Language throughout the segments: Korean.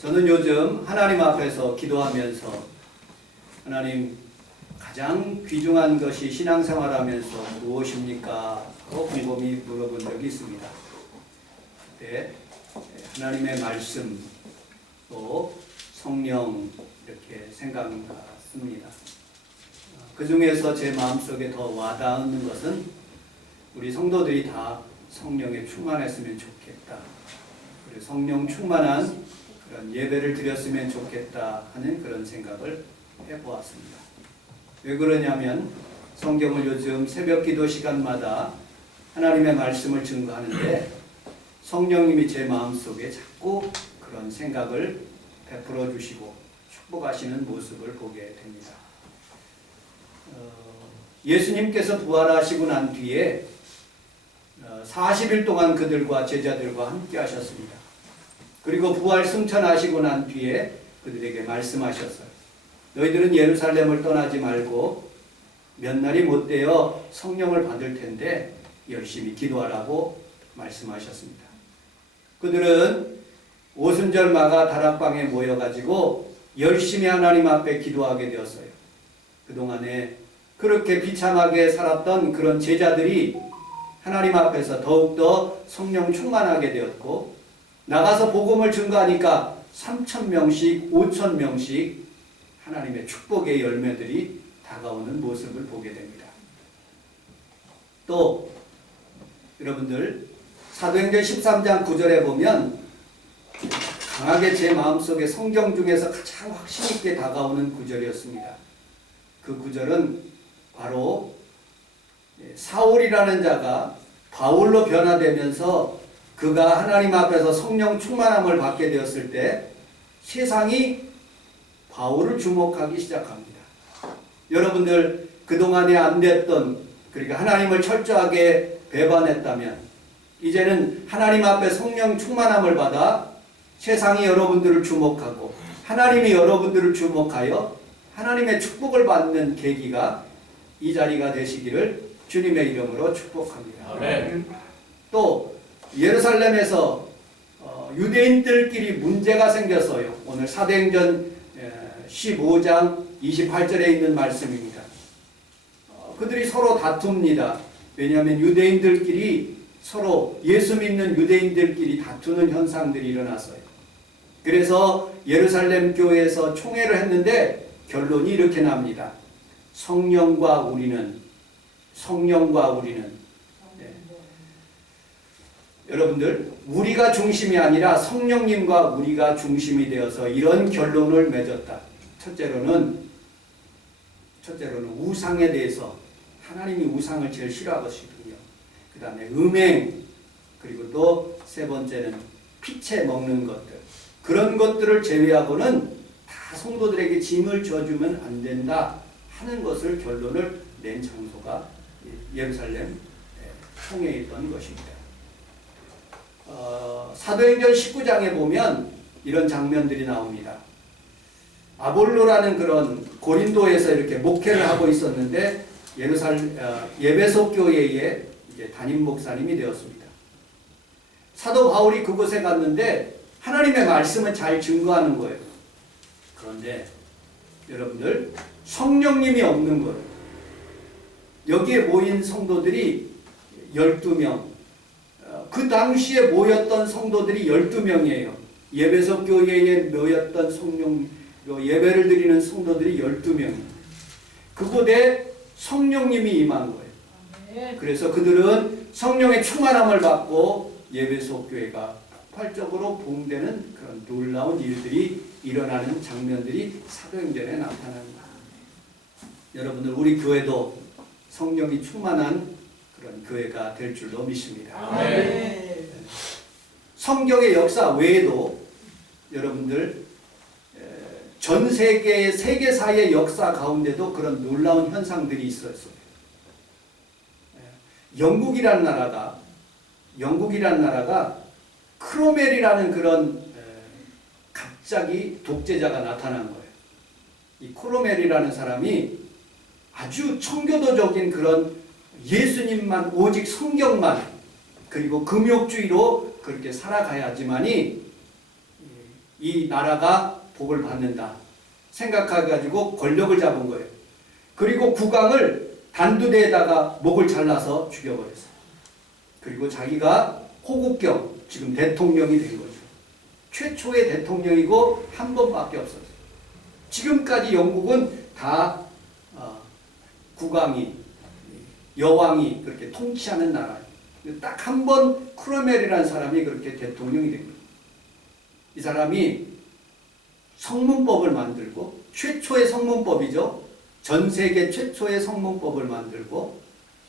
저는 요즘 하나님 앞에서 기도하면서 하나님, 가장 귀중한 것이 신앙생활하면서 무엇입니까? 하고 곰곰이 물어본 적이 있습니다. 그때 하나님의 말씀 또 성령 이렇게 생각났습니다. 그 중에서 제 마음속에 더 와닿는 것은 우리 성도들이 다 성령에 충만했으면 좋겠다. 그리고 성령 충만한 그런 예배를 드렸으면 좋겠다 하는 그런 생각을 해보았습니다. 왜 그러냐면 성경을 요즘 새벽 기도 시간마다 하나님의 말씀을 증거하는데 성령님이 제 마음속에 자꾸 그런 생각을 베풀어 주시고 축복하시는 모습을 보게 됩니다. 예수님께서 부활하시고 난 뒤에 40일 동안 그들과 제자들과 함께 하셨습니다. 그리고 부활 승천하시고 난 뒤에 그들에게 말씀하셨어요. 너희들은 예루살렘을 떠나지 말고 몇 날이 못 되어 성령을 받을 텐데 열심히 기도하라고 말씀하셨습니다. 그들은 오순절 마가 다락방에 모여가지고 열심히 하나님 앞에 기도하게 되었어요. 그동안에 그렇게 비참하게 살았던 그런 제자들이 하나님 앞에서 더욱더 성령 충만하게 되었고, 나가서 복음을 증거하니까 3,000명씩 5,000명씩 하나님의 축복의 열매들이 다가오는 모습을 보게 됩니다. 또 여러분들 사도행전 13장 9절에 보면 강하게 제 마음속에 성경 중에서 가장 확신 있게 다가오는 구절이었습니다. 그 구절은 바로 사울이라는 자가 바울로 변화되면서 그가 하나님 앞에서 성령 충만함을 받게 되었을 때 세상이 바울을 주목하기 시작합니다. 여러분들 그동안에 안 됐던, 그러니까 하나님을 철저하게 배반했다면 이제는 하나님 앞에 성령 충만함을 받아 세상이 여러분들을 주목하고 하나님이 여러분들을 주목하여 하나님의 축복을 받는 계기가 이 자리가 되시기를 주님의 이름으로 축복합니다. 아멘. 또 예루살렘에서 유대인들끼리 문제가 생겼어요. 오늘 사도행전 15장 28절에 있는 말씀입니다. 그들이 서로 다툽니다. 왜냐하면 유대인들끼리 서로 예수 믿는 유대인들끼리 다투는 현상들이 일어났어요. 그래서 예루살렘 교회에서 총회를 했는데 결론이 이렇게 납니다. 성령과 우리는 여러분들, 우리가 중심이 아니라 성령님과 우리가 중심이 되어서 이런 결론을 맺었다. 첫째로는 우상에 대해서, 하나님이 우상을 제일 싫어하시거든요. 그 다음에 음행, 그리고 또 세 번째는 피채 먹는 것들, 그런 것들을 제외하고는 다 성도들에게 짐을 져주면 안 된다 하는 것을 결론을 낸 장소가 예루살렘 총회였던 것입니다. 사도행전 19장에 보면 이런 장면들이 나옵니다. 아볼로라는 그런 고린도에서 이렇게 목회를 하고 있었는데 예베소 교회의 이제 담임 목사님이 되었습니다. 사도 바울이 그곳에 갔는데 하나님의 말씀은 잘 증거하는 거예요. 그런데 여러분들, 성령님이 없는 거예요. 여기에 모인 성도들이 12명, 그 당시에 모였던 성도들이 12명이에요. 예배소 교회에 모였던 예배를 드리는 성도들이 12명이에요. 그곳에 성령님이 임한 거예요. 그래서 그들은 성령의 충만함을 받고 예배소 교회가 폭발적으로 부흥되는 그런 놀라운 일들이 일어나는 장면들이 사도행전에 나타납니다. 여러분들, 우리 교회도 성령이 충만한 그런 교회가 될 줄로 믿습니다. 아멘. 성경의 역사 외에도 여러분들 전 세계의 세계사의 역사 가운데도 그런 놀라운 현상들이 있었어요. 영국이라는 나라가 크로멜이라는 그런 갑자기 독재자가 나타난 거예요. 이 크로멜이라는 사람이 아주 청교도적인 그런 예수님만, 오직 성경만, 그리고 금욕주의로 그렇게 살아가야지만이 이 나라가 복을 받는다 생각해가지고 권력을 잡은 거예요. 그리고 국왕을 단두대에다가 목을 잘라서 죽여버렸어요. 그리고 자기가 호국경 지금 대통령이 된 거죠. 최초의 대통령이고 한 번밖에 없었어요. 지금까지 영국은 다 국왕이 여왕이 그렇게 통치하는 나라예요. 딱 한 번 크로멜이라는 사람이 그렇게 대통령이 된 거예요. 이 사람이 성문법을 만들고 최초의 성문법이죠. 전 세계 최초의 성문법을 만들고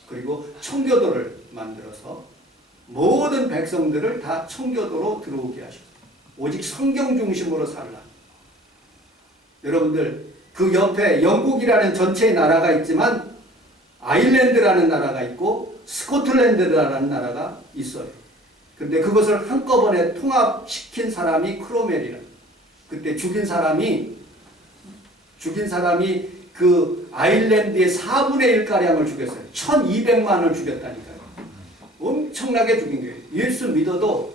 그리고 청교도를 만들어서 모든 백성들을 다 청교도로 들어오게 하셨어요. 오직 성경 중심으로 살라. 여러분들 그 옆에 영국이라는 전체의 나라가 있지만 아일랜드라는 나라가 있고 스코틀랜드라는 나라가 있어요. 근데 그것을 한꺼번에 통합시킨 사람이 크로멜이라. 그때 죽인 사람이 그 아일랜드의 4분의 1가량을 죽였어요. 1200만을 죽였다니까요. 엄청나게 죽인 거예요. 예수 믿어도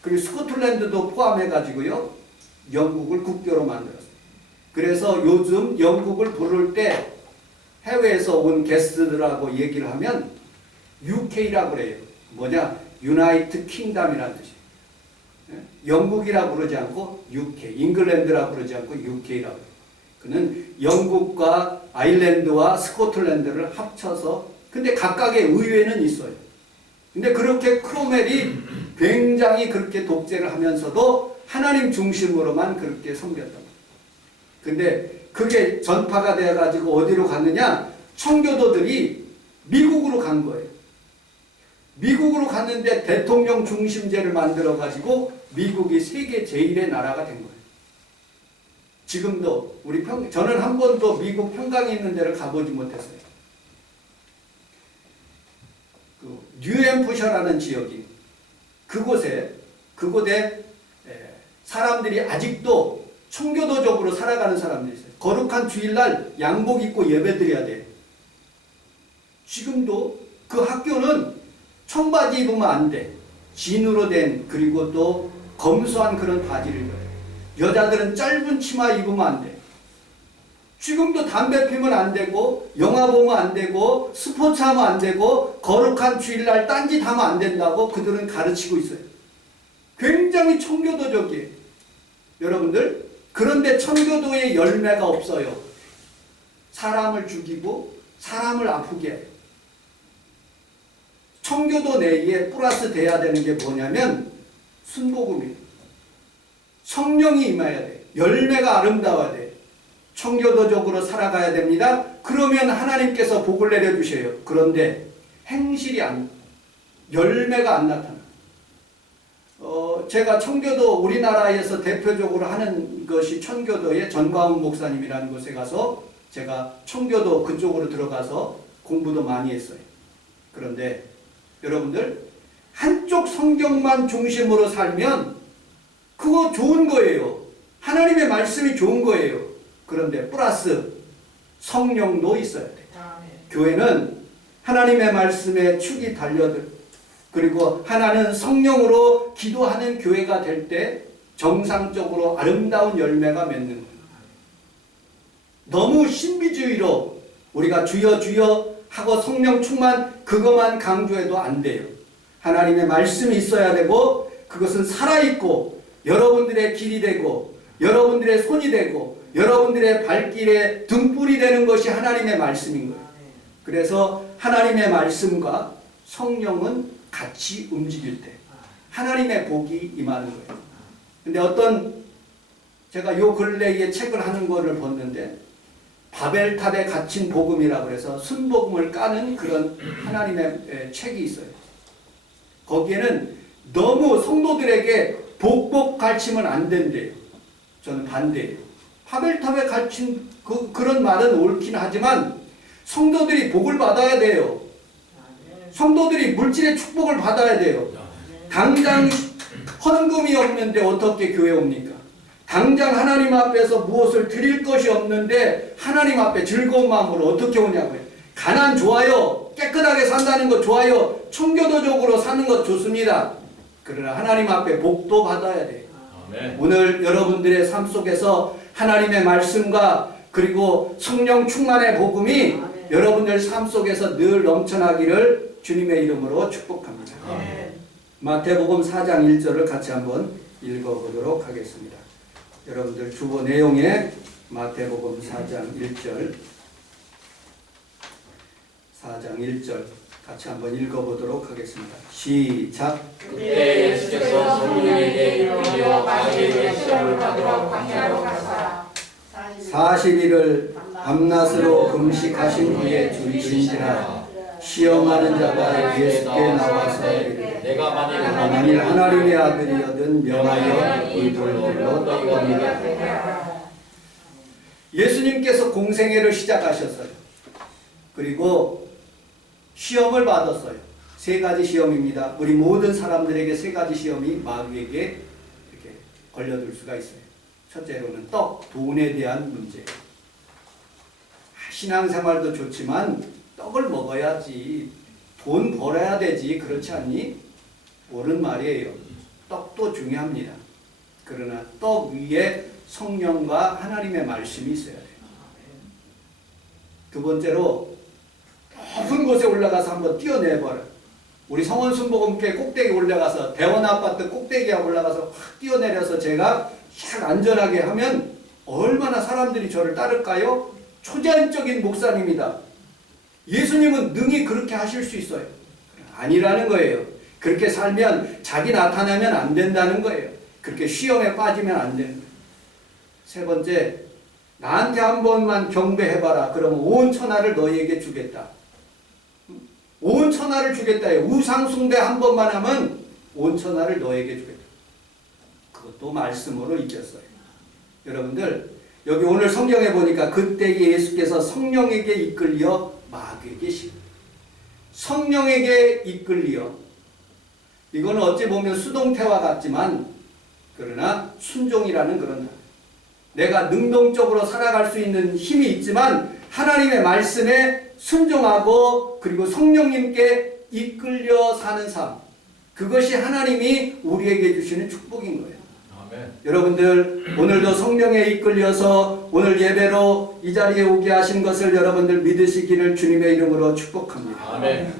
그리고 스코틀랜드도 포함해가지고요. 영국을 국교로 만들었어요. 그래서 요즘 영국을 부를 때 해외에서 온 게스트들하고 얘기를 하면 UK라고 그래요. 뭐냐? 유나이트 킹덤이라는 뜻이에요. 영국이라고 그러지 않고 UK, 잉글랜드라고 그러지 않고 UK라고 해요. 그는 영국과 아일랜드와 스코틀랜드를 합쳐서 근데 각각의 의회는 있어요. 근데 그렇게 크로멜이 굉장히 그렇게 독재를 하면서도 하나님 중심으로만 그렇게 섬겼다. 근데 그게 전파가 되어가지고 어디로 갔느냐? 청교도들이 미국으로 간 거예요. 미국으로 갔는데 대통령 중심제를 만들어가지고 미국이 세계 제1의 나라가 된 거예요. 지금도 저는 한 번도 미국 평강에 있는 데를 가보지 못했어요. 그 뉴햄프셔라는 지역이 그곳에 사람들이 아직도 청교도적으로 살아가는 사람들이 있어요. 거룩한 주일날 양복 입고 예배드려야 돼요. 지금도 그 학교는 청바지 입으면 안 돼. 진으로 된 그리고 또 검소한 그런 바지를 입어요. 여자들은 짧은 치마 입으면 안 돼. 지금도 담배 피면 안 되고 영화 보면 안 되고 스포츠하면 안 되고 거룩한 주일날 딴짓 하면 안 된다고 그들은 가르치고 있어요. 굉장히 청교도적이에요. 여러분들 그런데 청교도의 열매가 없어요. 사람을 죽이고 사람을 아프게 해요. 청교도 내에 플러스 돼야 되는 게 뭐냐면 순복음이에요. 성령이 임해야 돼. 열매가 아름다워야 돼. 청교도적으로 살아가야 됩니다. 그러면 하나님께서 복을 내려주셔요. 그런데 행실이 열매가 안 나타나. 제가 청교도 우리나라에서 대표적으로 하는 것이 청교도의 전광훈 목사님이라는 곳에 가서 제가 청교도 그쪽으로 들어가서 공부도 많이 했어요. 그런데 여러분들 한쪽 성경만 중심으로 살면 그거 좋은 거예요. 하나님의 말씀이 좋은 거예요. 그런데 플러스 성령도 있어야 돼요. 교회는 하나님의 말씀에 축이 달려들 그리고 하나는 성령으로 기도하는 교회가 될 때 정상적으로 아름다운 열매가 맺는 거예요. 너무 신비주의로 우리가 주여 주여 하고 성령 충만 그것만 강조해도 안 돼요. 하나님의 말씀이 있어야 되고 그것은 살아있고 여러분들의 길이 되고 여러분들의 손이 되고 여러분들의 발길에 등불이 되는 것이 하나님의 말씀인 거예요. 그래서 하나님의 말씀과 성령은 같이 움직일 때 하나님의 복이 임하는 거예요. 근데 제가 요 근래에 책을 하는 거를 봤는데 바벨탑에 갇힌 복음이라고 해서 순복음을 까는 그런 하나님의 책이 있어요. 거기에는 너무 성도들에게 복복 가르치면 안 된대요. 저는 반대예요. 바벨탑에 갇힌 그런 말은 옳긴 하지만 성도들이 복을 받아야 돼요. 성도들이 물질의 축복을 받아야 돼요. 당장 헌금이 없는데 어떻게 교회 옵니까? 당장 하나님 앞에서 무엇을 드릴 것이 없는데 하나님 앞에 즐거운 마음으로 어떻게 오냐고요. 가난 좋아요. 깨끗하게 산다는 것 좋아요. 청교도적으로 사는 것 좋습니다. 그러나 하나님 앞에 복도 받아야 돼요. 아멘. 오늘 여러분들의 삶 속에서 하나님의 말씀과 그리고 성령 충만의 복음이 아멘. 여러분들 삶 속에서 늘 넘쳐나기를 주님의 이름으로 축복합니다. 아멘. 마태복음 4장 1절을 같이 한번 읽어보도록 하겠습니다. 여러분들 주보 내용에 마태복음 4장 1절 4장 1절 같이 한번 읽어보도록 하겠습니다. 시작. 그때 예수께서 성령에게 이르러 마귀에게 시험을 받으러 광야로 가사 40일을 밤낮으로 금식하신 후에 줄이신지라 시험하는 자가 예수께 나와서 이르되 내가 만일 하나님의 아들이여든 명하여 이 돌들로 떡거리라. 예수님께서 공생애를 시작하셨어요. 그리고 시험을 받았어요. 세 가지 시험입니다. 우리 모든 사람들에게 세 가지 시험이 마귀에게 이렇게 걸려들 수가 있어요. 첫째로는 떡, 돈에 대한 문제. 신앙생활도 좋지만 떡을 먹어야지, 돈 벌어야 되지, 그렇지 않니? 옳은 말이에요. 떡도 중요합니다. 그러나 떡 위에 성령과 하나님의 말씀이 있어야 돼요. 두 번째로 높은 곳에 올라가서 한번 뛰어내버려. 우리 성원 순복음교회 꼭대기 올라가서 대원 아파트 꼭대기에 올라가서 확 뛰어내려서 제가 샥 안전하게 하면 얼마나 사람들이 저를 따를까요? 초자연적인 목사님이다. 예수님은 능히 그렇게 하실 수 있어요. 아니라는 거예요. 그렇게 살면 자기 나타나면 안 된다는 거예요. 그렇게 시험에 빠지면 안 되는 거예요. 세 번째, 나한테 한 번만 경배해봐라. 그러면 온 천하를 너희에게 주겠다. 온 천하를 주겠다요. 우상 숭배 한 번만 하면 온 천하를 너에게 주겠다. 그것도 말씀으로 이겼어요. 여러분들 여기 오늘 성경에 보니까 그때 예수께서 성령에게 이끌려 마귀에게 성령에게 이끌려, 이거는 어찌 보면 수동태와 같지만 그러나 순종이라는 그런 단어. 내가 능동적으로 살아갈 수 있는 힘이 있지만 하나님의 말씀에 순종하고 그리고 성령님께 이끌려 사는 삶, 그것이 하나님이 우리에게 주시는 축복인 거예요. 아멘. 여러분들 오늘도 성령에 이끌려서 오늘 예배로 이 자리에 오게 하신 것을 여러분들 믿으시기를 주님의 이름으로 축복합니다. 아멘.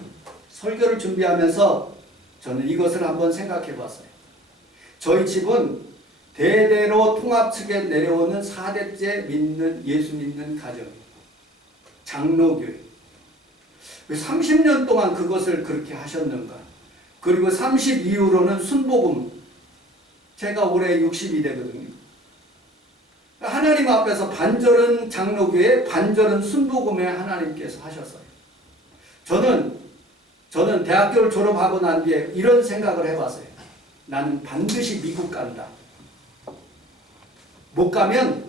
설교를 준비하면서 저는 이것을 한번 생각해 봤어요. 저희 집은 대대로 통합 측에 내려오는 4대째 믿는 예수 믿는 가정이에요. 장로교회. 30년 동안 그것을 그렇게 하셨는가. 그리고 30 이후로는 순복음. 제가 올해 60이 되거든요. 하나님 앞에서 반절은 장로교회, 반절은 순복음에 하나님께서 하셨어요. 저는 대학교를 졸업하고 난 뒤에 이런 생각을 해봤어요. 나는 반드시 미국 간다. 못 가면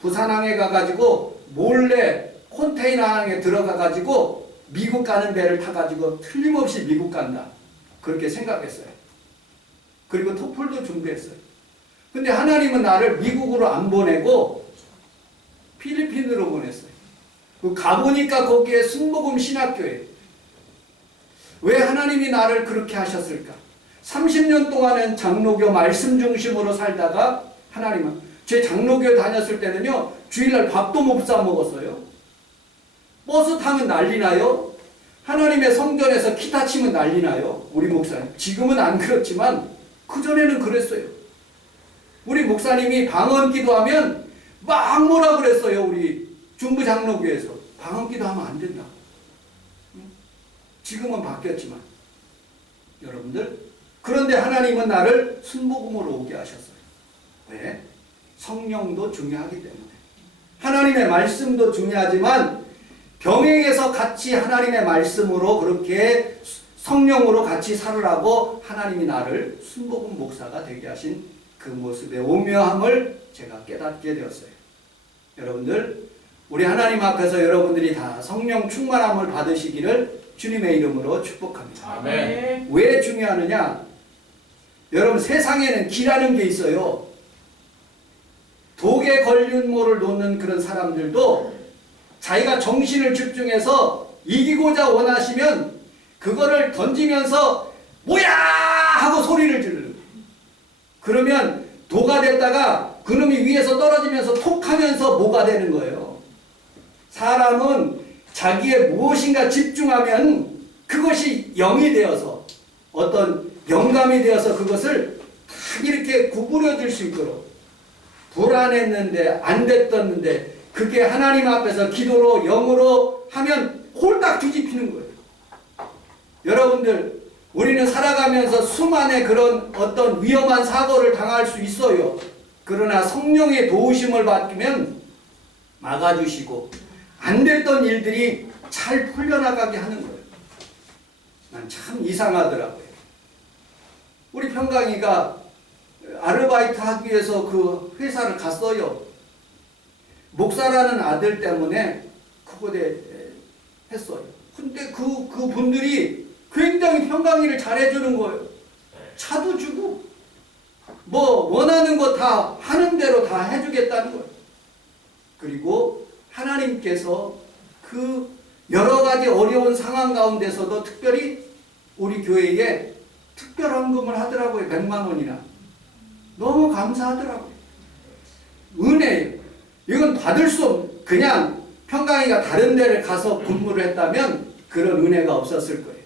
부산항에 가가지고 몰래 컨테이너항에 들어가가지고 미국 가는 배를 타가지고 틀림없이 미국 간다. 그렇게 생각했어요. 그리고 토플도 준비했어요. 근데 하나님은 나를 미국으로 안 보내고 필리핀으로 보냈어요. 가보니까 거기에 순복음 신학교에. 왜 하나님이 나를 그렇게 하셨을까? 30년 동안은 장로교 말씀 중심으로 살다가 하나님은, 제 장로교 다녔을 때는요, 주일날 밥도 못 사 먹었어요. 버스 타면 난리 나요. 하나님의 성전에서 기타 치면 난리 나요. 우리 목사님. 지금은 안 그렇지만 그전에는 그랬어요. 우리 목사님이 방언 기도하면 막 뭐라 그랬어요. 우리 중부 장로교에서. 방언 기도하면 안 된다. 지금은 바뀌었지만. 여러분들, 그런데 하나님은 나를 순복음으로 오게 하셨어요. 왜? 성령도 중요하기 때문에. 하나님의 말씀도 중요하지만 병행해서 같이 하나님의 말씀으로 그렇게 성령으로 같이 살으라고 하나님이 나를 순복음 목사가 되게 하신 그 모습의 오묘함을 제가 깨닫게 되었어요. 여러분들, 우리 하나님 앞에서 여러분들이 다 성령 충만함을 받으시기를 주님의 이름으로 축복합니다. 아멘. 왜 중요하느냐? 여러분, 세상에는 기라는 게 있어요. 독에 걸린 모를 놓는 그런 사람들도 자기가 정신을 집중해서 이기고자 원하시면 그거를 던지면서 뭐야 하고 소리를 지르는 거예요. 그러면 도가 됐다가 그놈이 위에서 떨어지면서 톡 하면서 모가 되는 거예요. 사람은 자기의 무엇인가 집중하면 그것이 영이 되어서 어떤 영감이 되어서 그것을 딱 이렇게 구부려질 수 있도록 불안했는데 안 됐었는데 그게 하나님 앞에서 기도로 영으로 하면 홀딱 뒤집히는 거예요. 여러분들 우리는 살아가면서 수많은 그런 어떤 위험한 사고를 당할 수 있어요. 그러나 성령의 도우심을 받으면 막아주시고 안 됐던 일들이 잘 풀려나가게 하는 거예요. 난 참 이상하더라고요. 우리 평강이가 아르바이트 하기 위해서 그 회사를 갔어요. 목사라는 아들 때문에 그곳에 했어요. 근데 그 분들이 굉장히 평강이를 잘해주는 거예요. 차도 주고 뭐 원하는 거 다 하는 대로 다 해주겠다는 거예요. 그리고 하나님께서 그 여러 가지 어려운 상황 가운데서도 특별히 우리 교회에 특별헌금을 하더라고요. 100만 원이나. 너무 감사하더라고요. 은혜예요. 이건 받을 수 없는, 그냥 평강이가 다른 데를 가서 근무를 했다면 그런 은혜가 없었을 거예요.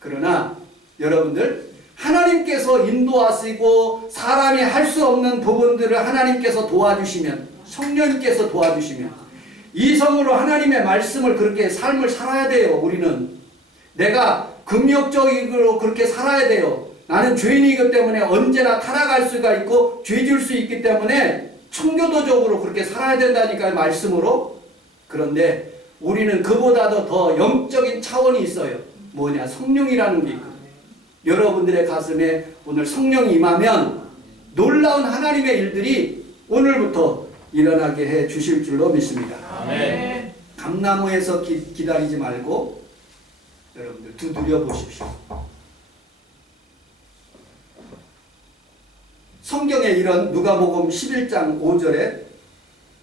그러나 여러분들 하나님께서 인도하시고 사람이 할 수 없는 부분들을 하나님께서 도와주시면, 성령님께서 도와주시면 이성으로 하나님의 말씀을 그렇게 삶을 살아야 돼요. 우리는 내가 금욕적으로 그렇게 살아야 돼요. 나는 죄인이기 때문에 언제나 타락할 수가 있고 죄질 수 있기 때문에 청교도적으로 그렇게 살아야 된다니까요. 말씀으로. 그런데 우리는 그보다도 더 영적인 차원이 있어요. 뭐냐? 성령이라는 게 있거든요. 여러분들의 가슴에 오늘 성령이 임하면 놀라운 하나님의 일들이 오늘부터 일어나게 해 주실 줄로 믿습니다. 아멘. 감나무에서 기다리지 말고 여러분들 두드려 보십시오. 성경에 이런 누가복음 11장 5절에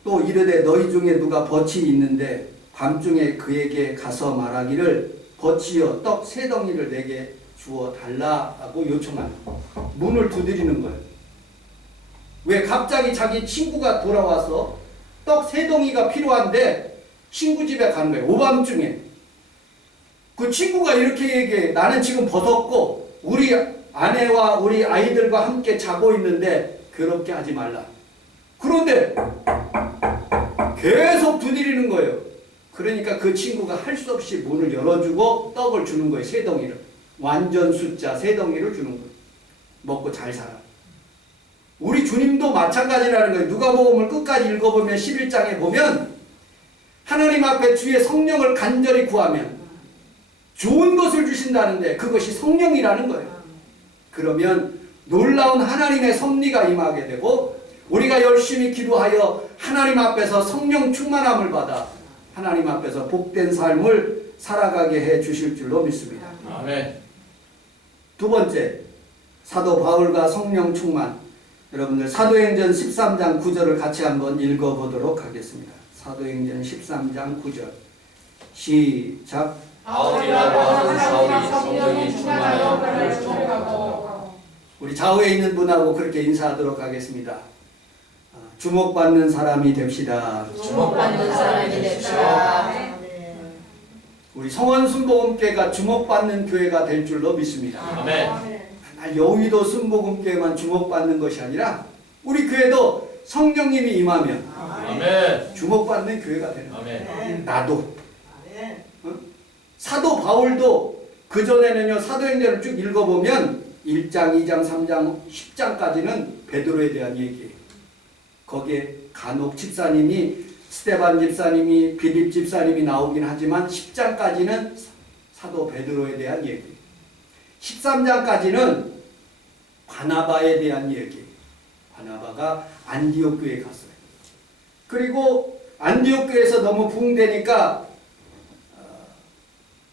또 이르되 너희 중에 누가 덫이 있는데 밤중에 그에게 가서 말하기를 덫이여 떡 3덩이를 내게 주어 달라고 요청하는 문을 두드리는 거예요. 왜 갑자기 자기 친구가 돌아와서 떡 3덩이가 필요한데 친구 집에 가는 거예요. 오밤중에. 그 친구가 이렇게 얘기해. 나는 지금 벗었고 우리 아내와 우리 아이들과 함께 자고 있는데 괴롭게 하지 말라. 그런데 계속 두드리는 거예요. 그러니까 그 친구가 할 수 없이 문을 열어주고 떡을 주는 거예요. 3덩이를. 완전 숫자 3덩이를 주는 거예요. 먹고 잘 살아. 우리 주님도 마찬가지라는 거예요. 누가복음을 끝까지 읽어보면 11장에 보면 하나님 앞에 주의 성령을 간절히 구하면 좋은 것을 주신다는데 그것이 성령이라는 거예요. 그러면 놀라운 하나님의 섭리가 임하게 되고 우리가 열심히 기도하여 하나님 앞에서 성령 충만함을 받아 하나님 앞에서 복된 삶을 살아가게 해 주실 줄로 믿습니다. 아멘. 두 번째, 사도 바울과 성령 충만. 여러분들 사도행전 13장 9절을 같이 한번 읽어보도록 하겠습니다. 사도행전 13장 9절 시작. 바울이라고 하는 사울이 성령이 충만하여 그를 주목하고. 우리 좌우에 있는 분하고 그렇게 인사하도록 하겠습니다. 주목받는 사람이 됩시다. 주목받는 사람이 됩시다. 우리 성원 순복음교회가 주목받는 교회가 될 줄로 믿습니다. 아멘. 여의도 순복음교회만 주목받는 것이 아니라 우리 교회도 성령님이 임하면 아멘. 주목받는 교회가 되는 거예요. 아멘. 나도. 사도 바울도 그전에는요, 사도행전을 쭉 읽어보면 1장, 2장, 3장, 10장까지는 베드로에 대한 얘기예요. 거기에 간혹 집사님이 스데반 집사님이 빌립 집사님이 나오긴 하지만 10장까지는 사도 베드로에 대한 얘기, 13장까지는 바나바에 대한 얘기. 바나바가 안디옥 교회에 갔어요. 그리고 안디옥 교회에서 너무 부흥되니까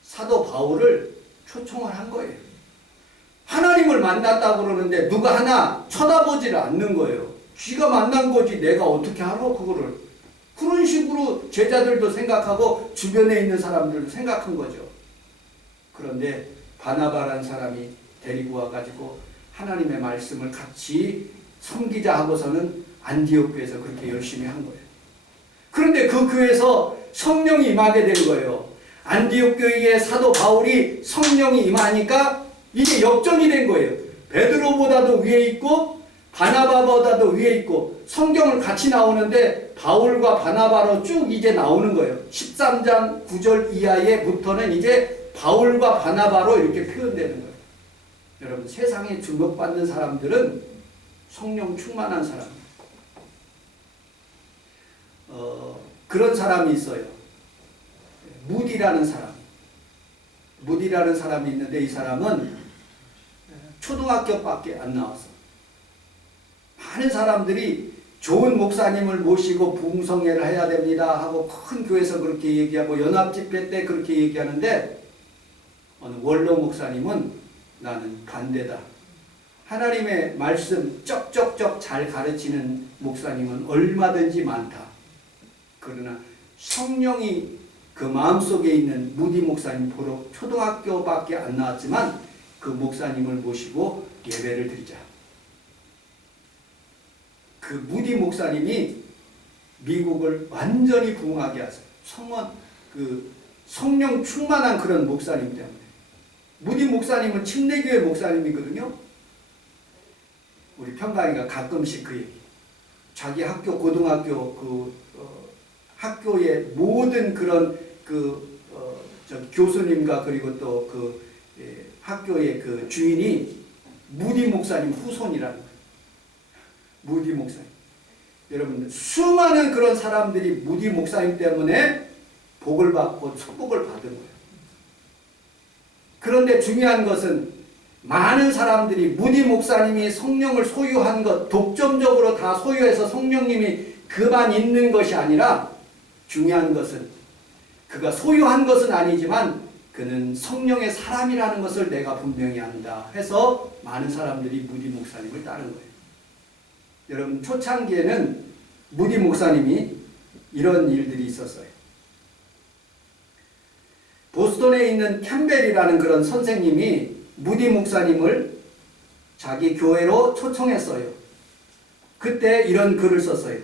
사도 바울을 초청을 한 거예요. 하나님을 만났다고 그러는데 누가 하나 쳐다보지를 않는 거예요. 쥐가 만난 거지 내가 어떻게 알아 그거를. 그런 식으로 제자들도 생각하고 주변에 있는 사람들도 생각한 거죠. 그런데 바나바라는 사람이 데리고 와가지고 하나님의 말씀을 같이 섬기자 하고서는 안디옥 교회에서 그렇게 열심히 한 거예요. 그런데 그 교회에서 성령이 임하게 된 거예요. 안디옥 교회에 사도 바울이 성령이 임하니까 이게 역전이 된 거예요. 베드로보다도 위에 있고 바나바보다도 위에 있고 성경을 같이 나오는데 바울과 바나바로 쭉 이제 나오는 거예요. 13장 9절 이하에부터는 이제 바울과 바나바로 이렇게 표현되는 거예요. 여러분, 세상에 주목받는 사람들은 성령 충만한 사람이에요. 그런 사람이 있어요. 무디라는 사람. 무디라는 사람이 있는데 이 사람은 초등학교밖에 안 나왔어. 많은 사람들이 좋은 목사님을 모시고 부흥성회를 해야 됩니다 하고 큰 교회에서 그렇게 얘기하고 연합집회 때 그렇게 얘기하는데 어느 원로 목사님은 나는 반대다. 하나님의 말씀 쩍쩍쩍 잘 가르치는 목사님은 얼마든지 많다. 그러나 성령이 그 마음속에 있는 무디 목사님 보러 초등학교밖에 안 나왔지만 그 목사님을 모시고 예배를 드리자. 그 무디 목사님이 미국을 완전히 부흥하게 하세요. 성령 충만한 그런 목사님 때문에. 무디 목사님은 침례교회 목사님이거든요. 우리 평강이가 가끔씩 그 얘기. 자기 학교 고등학교 학교의 모든 그런 교수님과 그리고 또 학교의 그 주인이 무디 목사님 후손이라는 거예요. 무디 목사님. 여러분들 수많은 그런 사람들이 무디 목사님 때문에 복을 받고 축복을 받은 거예요. 그런데 중요한 것은 많은 사람들이 무디 목사님이 성령을 소유한 것, 독점적으로 다 소유해서 성령님이 그만 있는 것이 아니라 중요한 것은 그가 소유한 것은 아니지만 그는 성령의 사람이라는 것을 내가 분명히 안다 해서 많은 사람들이 무디 목사님을 따른 거예요. 여러분, 초창기에는 무디 목사님이 이런 일들이 있었어요. 보스턴에 있는 캠벨이라는 그런 선생님이 무디 목사님을 자기 교회로 초청했어요. 그때 이런 글을 썼어요.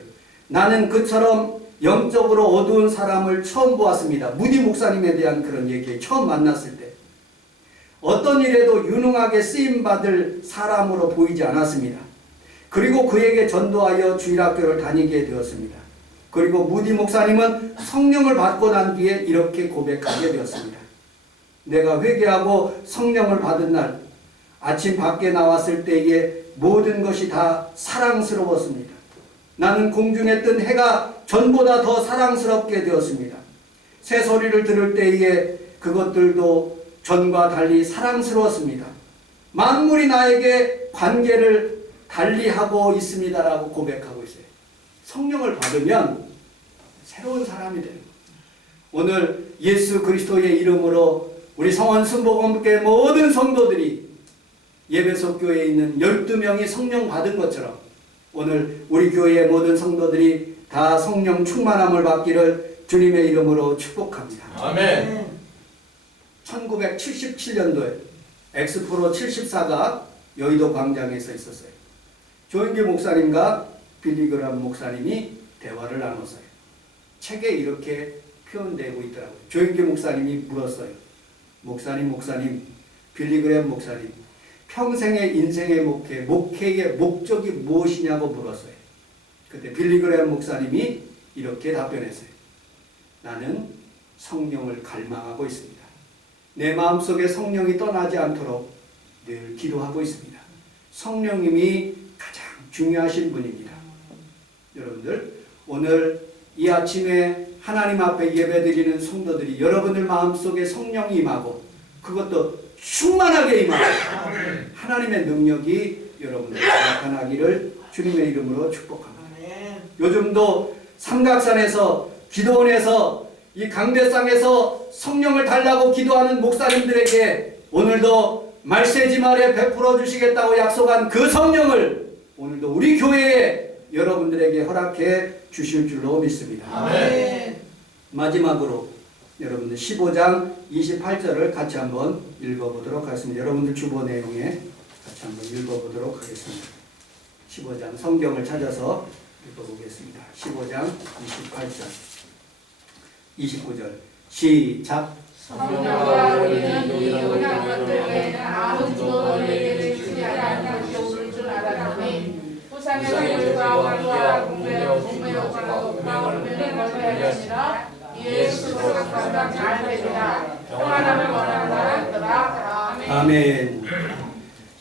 나는 그처럼 영적으로 어두운 사람을 처음 보았습니다. 무디 목사님에 대한 그런 얘기 처음 만났을 때 어떤 일에도 유능하게 쓰임받을 사람으로 보이지 않았습니다. 그리고 그에게 전도하여 주일학교를 다니게 되었습니다. 그리고 무디 목사님은 성령을 받고 난 뒤에 이렇게 고백하게 되었습니다. 내가 회개하고 성령을 받은 날 아침 밖에 나왔을 때에 모든 것이 다 사랑스러웠습니다. 나는 공중에 뜬 해가 전보다 더 사랑스럽게 되었습니다. 새소리를 들을 때에 그것들도 전과 달리 사랑스러웠습니다. 만물이 나에게 관계를 달리하고 있습니다라고 고백하고 있어요. 성령을 받으면 새로운 사람이 되는 거예요. 오늘 예수 그리스도의 이름으로 우리 성원 순복음교회 모든 성도들이 예배소 교회에 있는 12명이 성령 받은 것처럼 오늘 우리 교회의 모든 성도들이 다 성령 충만함을 받기를 주님의 이름으로 축복합니다. 아멘. 1977년도에 엑스프로 74가 여의도 광장에서 있었어요. 조인규 목사님과 빌리그람 목사님이 대화를 나눴어요. 책에 이렇게 표현되고 있더라고요. 조인규 목사님이 물었어요. 목사님, 빌리그람 목사님, 평생의 인생의 목회의 목적이 무엇이냐고 물었어요. 그때 빌리그람 목사님이 이렇게 답변했어요. 나는 성령을 갈망하고 있습니다. 내 마음속에 성령이 떠나지 않도록 늘 기도하고 있습니다. 성령님이 가장 중요하신 분입니다. 여러분들, 오늘 이 아침에 하나님 앞에 예배드리는 성도들이 여러분들 마음속에 성령이 임하고 그것도 충만하게 임하고 하나님의 능력이 여러분들 나타나기를 주님의 이름으로 축복합니다. 요즘도 삼각산에서 기도원에서 이 강대상에서 성령을 달라고 기도하는 목사님들에게 오늘도 말세지 말에 베풀어 주시겠다고 약속한 그 성령을 오늘도 우리 교회에 여러분들에게 허락해 주실 줄로 믿습니다. 아멘. 마지막으로 여러분들 15장 28절을 같이 한번 읽어보도록 하겠습니다. 여러분들 주보 내용에 같이 한번 읽어보도록 하겠습니다. 15장 성경을 찾아서 읽어보겠습니다. 15장 28절 29절 시작. 성령과 우리는 이 요구한 것들 외에는 아무도 너희에게 주지 않은 것이 없을 줄 알았노니 우상의 물과 원수와 공매로가 높아 우리는 것이 아니라 예수로 가장 잘 되리라. 평안함을 원하는 자들아. 아멘.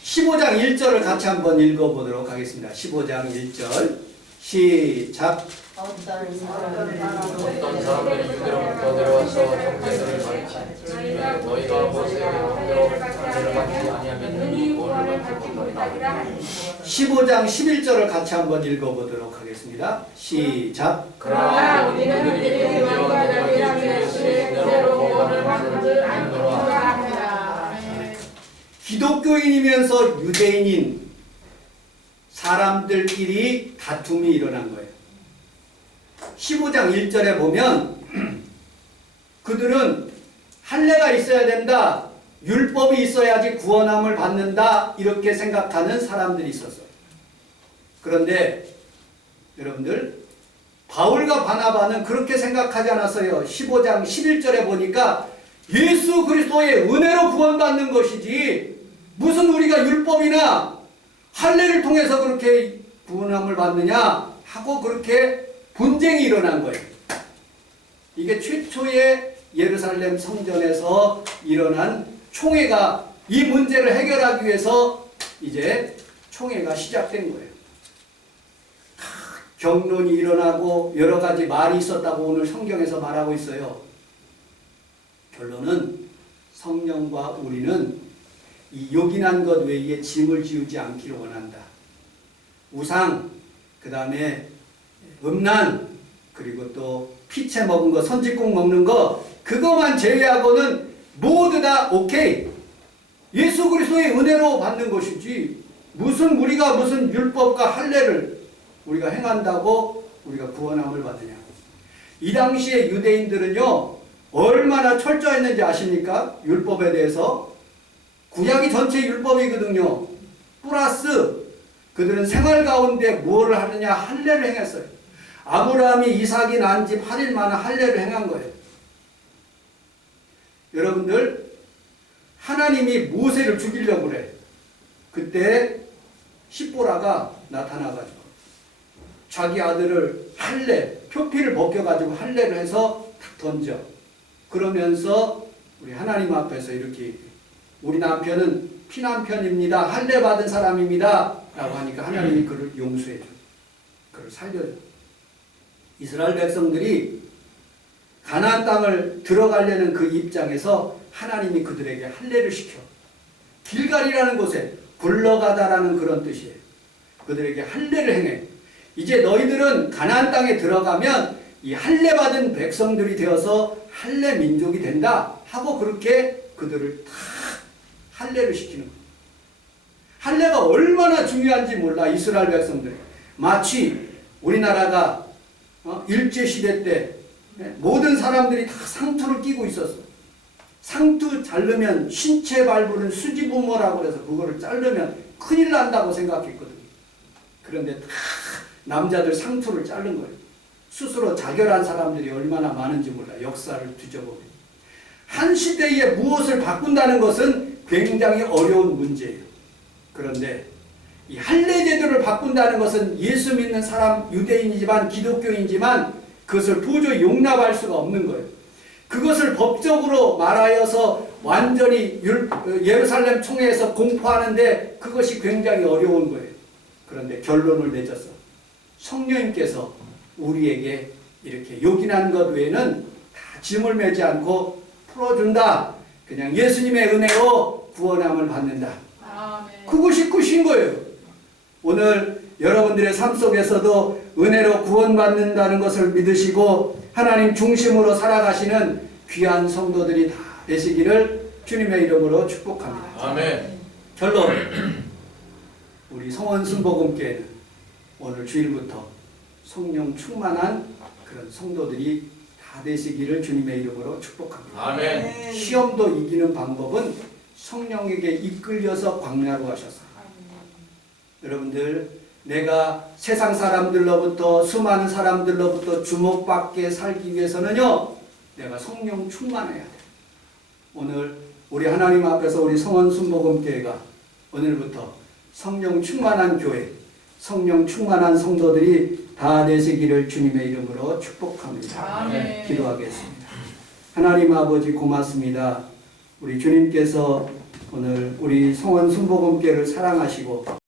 15장 1절을 같이 한번 읽어보도록 하겠습니다. 15장 1절 시작. 어떤 사람들이 유대로부터 내려와서 형제들을 가르치니 너희가 모세의 형제로 형제를 받지 아니하면 이 구원을 받지 못하리라. 15장 11절을 같이 한번 읽어보도록 하겠습니다. 시작. 그러나 우리는 그들이 왕과 자기의 죄로 구원을 받는 줄 알노라 합니다. 기독교인이면서 유대인인 사람들끼리 다툼이 일어난 거예요. 15장 1절에 보면 그들은 할례가 있어야 된다, 율법이 있어야지 구원함을 받는다, 이렇게 생각하는 사람들이 있었어요. 그런데 여러분들, 바울과 바나바는 그렇게 생각하지 않았어요. 15장 11절에 보니까 예수 그리스도의 은혜로 구원받는 것이지 무슨 우리가 율법이나 할례를 통해서 그렇게 구원함을 받느냐 하고 그렇게 분쟁이 일어난 거예요. 이게 최초의 예루살렘 성전에서 일어난 총회가 이 문제를 해결하기 위해서 이제 총회가 시작된 거예요. 경론이 일어나고 여러 가지 말이 있었다고 오늘 성경에서 말하고 있어요. 결론은 성령과 우리는 이 요긴한 것 외에 짐을 지우지 않기를 원한다. 우상, 그 다음에 음란, 그리고 또 피채 먹은 거, 선짓국 먹는 거, 그거만 제외하고는 모두 다 오케이. 예수 그리스도의 은혜로 받는 것이지 무슨 우리가 무슨 율법과 할례를 우리가 행한다고 우리가 구원함을 받느냐. 이 당시에 유대인들은요 얼마나 철저했는지 아십니까? 율법에 대해서. 구약이 전체 율법이거든요. 플러스 그들은 생활 가운데 무엇을 하느냐, 할례를 행했어요. 아브라함이 이삭이 난 지 8일 만에 할례를 행한 거예요. 여러분들, 하나님이 모세를 죽이려고 그래. 그때 십보라가 나타나가지고 자기 아들을 할례, 표피를 벗겨가지고 할례를 해서 탁 던져. 그러면서 우리 하나님 앞에서 이렇게 우리 남편은 피남편입니다. 할례 받은 사람입니다. 라고 하니까 하나님이 그를 용서해줘. 그를 살려줘. 이스라엘 백성들이 가나안 땅을 들어가려는 그 입장에서 하나님이 그들에게 할례를 시켜. 길갈이라는 곳에 굴러가다라는 그런 뜻이에요. 그들에게 할례를 행해. 이제 너희들은 가나안 땅에 들어가면 이 할례 받은 백성들이 되어서 할례 민족이 된다 하고 그렇게 그들을 다 할례를 시키는 거예요. 할례가 얼마나 중요한지 몰라 이스라엘 백성들이. 마치 우리나라가 일제시대 때 모든 사람들이 다 상투를 끼고 있었어. 상투 자르면 신체 발부는 수지부모라고 해서 그거를 자르면 큰일 난다고 생각했거든요. 그런데 다 남자들 상투를 자른 거예요. 스스로 자결한 사람들이 얼마나 많은지 몰라. 역사를 뒤져보면. 한 시대에 무엇을 바꾼다는 것은 굉장히 어려운 문제예요. 그런데 이 할례 제도를 바꾼다는 것은 예수 믿는 사람, 유대인이지만 기독교인이지만 그것을 도저히 용납할 수가 없는 거예요. 그것을 법적으로 말하여서 완전히 예루살렘 총회에서 공포하는데 그것이 굉장히 어려운 거예요. 그런데 결론을 내줬어. 성령님께서 우리에게 이렇게 요긴한 것 외에는 다 짐을 매지 않고 풀어준다. 그냥 예수님의 은혜로 구원함을 받는다. 그것이 끝인 거예요. 오늘 여러분들의 삶 속에서도 은혜로 구원받는다는 것을 믿으시고 하나님 중심으로 살아가시는 귀한 성도들이 다 되시기를 주님의 이름으로 축복합니다. 아멘. 결론, 우리 성원순복음교회는 오늘 주일부터 성령 충만한 그런 성도들이 다 되시기를 주님의 이름으로 축복합니다. 아멘. 시험도 이기는 방법은 성령에게 이끌려서 광야로 가셨어요. 여러분들 내가 세상 사람들로부터 수많은 사람들로부터 주목받게 살기 위해서는요, 내가 성령 충만해야 돼. 오늘 우리 하나님 앞에서 우리 성원 순복음교회가 오늘부터 성령 충만한 교회, 성령 충만한 성도들이 다 되시기를 주님의 이름으로 축복합니다. 아멘. 기도하겠습니다. 하나님 아버지 고맙습니다. 우리 주님께서 오늘 우리 성원 순복음교회를 사랑하시고